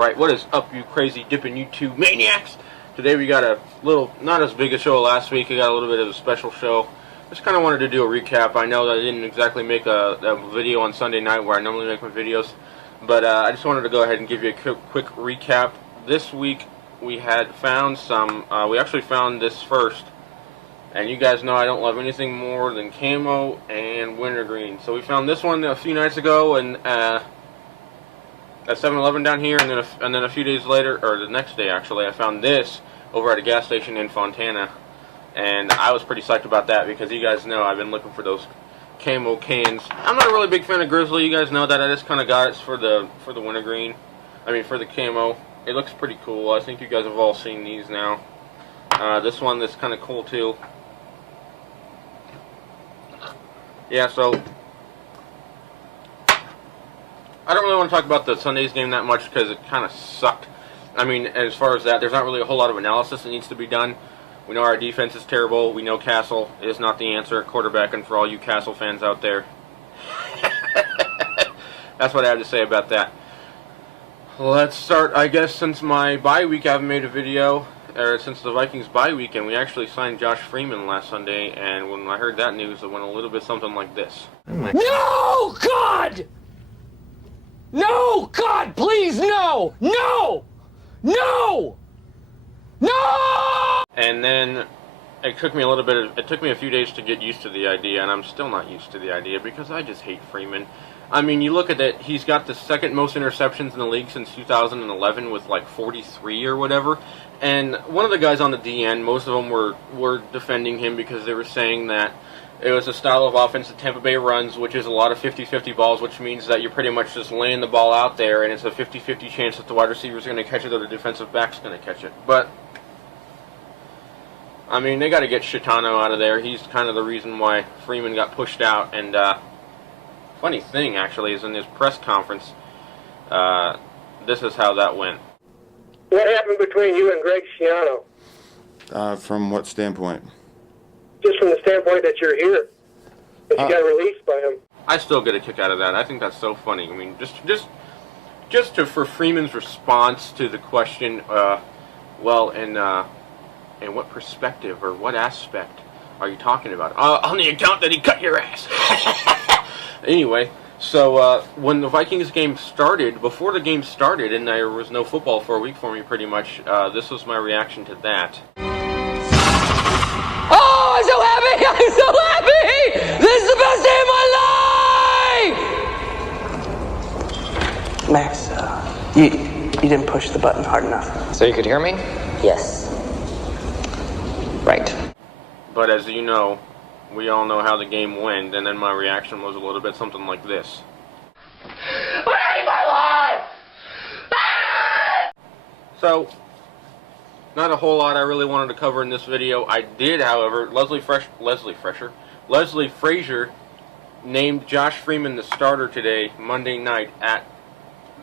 Alright, what is up, you crazy dipping YouTube maniacs? Today we got a little, not as big a show last week. We got a little bit of a special show. Just kind of wanted to do a recap. I know that I didn't exactly make a video on Sunday night where I normally make my videos, but I just wanted to go ahead and give you a quick recap. This week we had found some, we actually found this first, and you guys know I don't love anything more than camo and wintergreen. So we found this one a few nights ago, and at 7-Eleven down here, and then a few days later, or the next day actually, I found this over at a gas station in Fontana, and I was pretty psyched about that because you guys know I've been looking for those camo cans. I'm not a really big fan of Grizzly. You guys know that. I just kind of got it for the wintergreen. I mean for the camo. It looks pretty cool. I think you guys have all seen these now. This one is kind of cool too. Yeah, so I don't really want to talk about the Sunday's game that much because it kind of sucked. I mean, as far as that, there's not really a whole lot of analysis that needs to be done. We know our defense is terrible. We know Castle is not the answer at quarterback, and for all you Castle fans out there, that's what I have to say about that. Let's start, I guess, since my bye week I haven't made a video, or since the Vikings bye weekend, we actually signed Josh Freeman last Sunday, and when I heard that news, it went a little bit something like this. No, God! No, God, please, no! No! No! No! And then it took me a few days to get used to the idea, and I'm still not used to the idea because I just hate Freeman. I mean, you look at it, he's got the second most interceptions in the league since 2011 with like 43 or whatever. And one of the guys on the DN, most of them were defending him because they were saying that it was a style of offense that Tampa Bay runs, which is a lot of 50-50 balls, which means that you're pretty much just laying the ball out there, and it's a 50-50 chance that the wide receiver's going to catch it or the defensive back's going to catch it. But, I mean, they got to get Shitano out of there. He's kind of the reason why Freeman got pushed out. And funny thing, actually, is in his press conference, this is how that went. What happened between you and Greg Schiano? From what standpoint? Just from the standpoint that you're here, that you got released by him. I still get a kick out of that. I think that's so funny. I mean, just for Freeman's response to the question, well, in what perspective or what aspect are you talking about? On the account that he cut your ass. Anyway, so when the Vikings game started, before the game started, and there was no football for a week for me, pretty much, this was my reaction to that. Oh, I'm so happy! I'm so happy! This is the best day of my life! Max, you didn't push the button hard enough. So you could hear me? Yes. Right. But as you know, we all know how the game went, and then my reaction was a little bit something like this. I hate my life! So, not a whole lot I really wanted to cover in this video. I did, however, Leslie Frazier named Josh Freeman the starter today, Monday night, at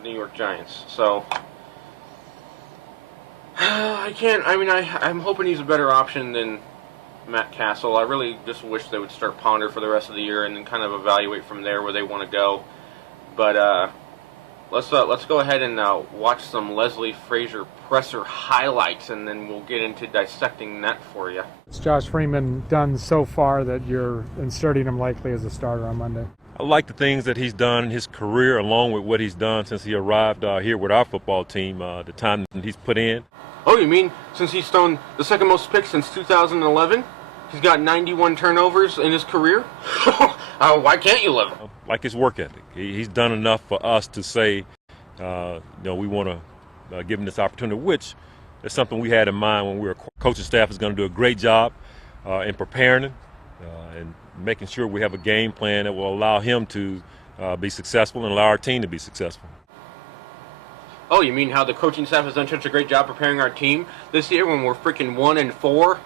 New York Giants. So, I'm hoping he's a better option than Matt Castle. I really just wish they would start Ponder for the rest of the year and then kind of evaluate from there where they want to go. But let's go ahead and watch some Leslie Frazier presser highlights, and then we'll get into dissecting that for you. What's Josh Freeman done so far that you're inserting him likely as a starter on Monday? I like the things that he's done in his career, along with what he's done since he arrived here with our football team, the time that he's put in. Oh, you mean since he's thrown the second most picks since 2011? He's got 91 turnovers in his career? Why can't you love him? Like his work ethic. He's done enough for us to say, we want to give him this opportunity, which is something we had in mind when we were coaching staff is going to do a great job in preparing him and making sure we have a game plan that will allow him to be successful and allow our team to be successful. Oh, you mean how the coaching staff has done such a great job preparing our team this year when we're freaking 1-4?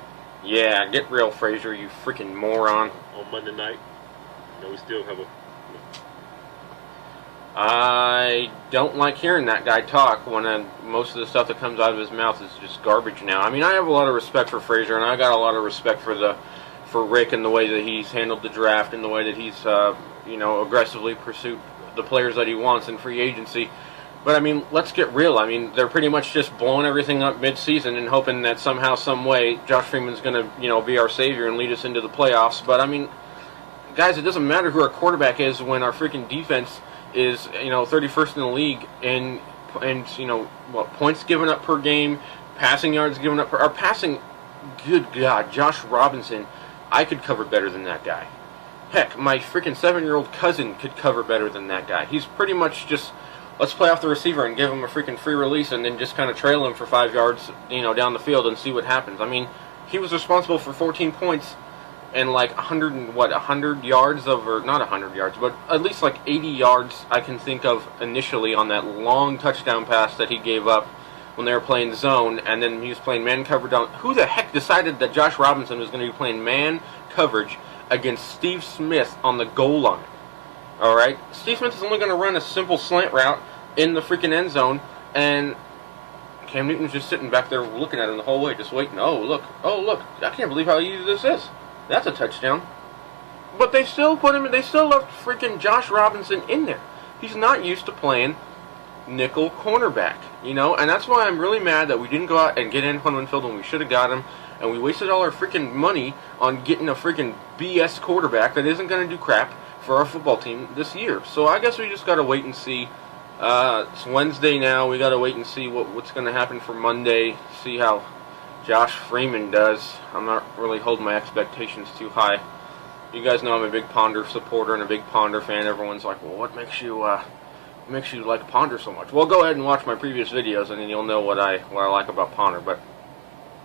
Yeah, get real, Frazier, you freaking moron. On Monday night, we still have a... I don't like hearing that guy talk when most of the stuff that comes out of his mouth is just garbage now. I mean, I have a lot of respect for Frazier, and I got a lot of respect for Rick and the way that he's handled the draft and the way that he's aggressively pursued the players that he wants in free agency. But I mean, let's get real. I mean, they're pretty much just blowing everything up mid-season and hoping that somehow, some way, Josh Freeman's going to, be our savior and lead us into the playoffs. But I mean, guys, it doesn't matter who our quarterback is when our freaking defense is, 31st in the league and points given up per game, passing yards given up per, our passing. Good God, Josh Robinson, I could cover better than that guy. Heck, my freaking 7-year-old cousin could cover better than that guy. He's pretty much just, let's play off the receiver and give him a freaking free release and then just kind of trail him for 5 yards, down the field and see what happens. I mean, he was responsible for 14 points and like 100 yards or not 100 yards, but at least like 80 yards I can think of initially on that long touchdown pass that he gave up when they were playing zone, and then he was playing man coverage down. Who the heck decided that Josh Robinson was going to be playing man coverage against Steve Smith on the goal line? All right, Steve Smith is only going to run a simple slant route in the freaking end zone, and Cam Newton's just sitting back there looking at him the whole way, just waiting. Oh look, I can't believe how easy this is. That's a touchdown. But they still put him. They still left freaking Josh Robinson in there. He's not used to playing nickel cornerback, and that's why I'm really mad that we didn't go out and get Antoine Winfield when we should have got him, and we wasted all our freaking money on getting a freaking BS quarterback that isn't going to do crap for our football team this year. So I guess we just got to wait and see. It's Wednesday now. We got to wait and see what's going to happen for Monday. See how Josh Freeman does. I'm not really holding my expectations too high. You guys know I'm a big Ponder supporter and a big Ponder fan. Everyone's like, well, what makes you like Ponder so much? Well, go ahead and watch my previous videos, and then you'll know what I like about Ponder. But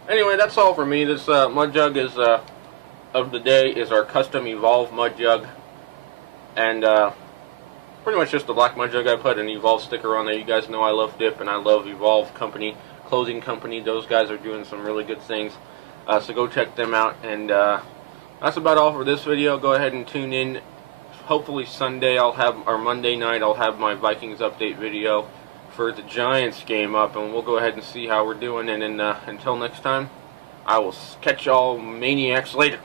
anyway, that's all for me. This mud jug is of the day is our custom Evolve mud jug, and pretty much just a black mud jug. I put an Evolve sticker on there. You guys know I love dip, and I love Evolve company, clothing company. Those guys are doing some really good things, so go check them out. And that's about all for this video. Go ahead and tune in. Hopefully Sunday or Monday night I'll have my Vikings update video for the Giants game up, and we'll go ahead and see how we're doing. And then until next time, I will catch y'all maniacs later.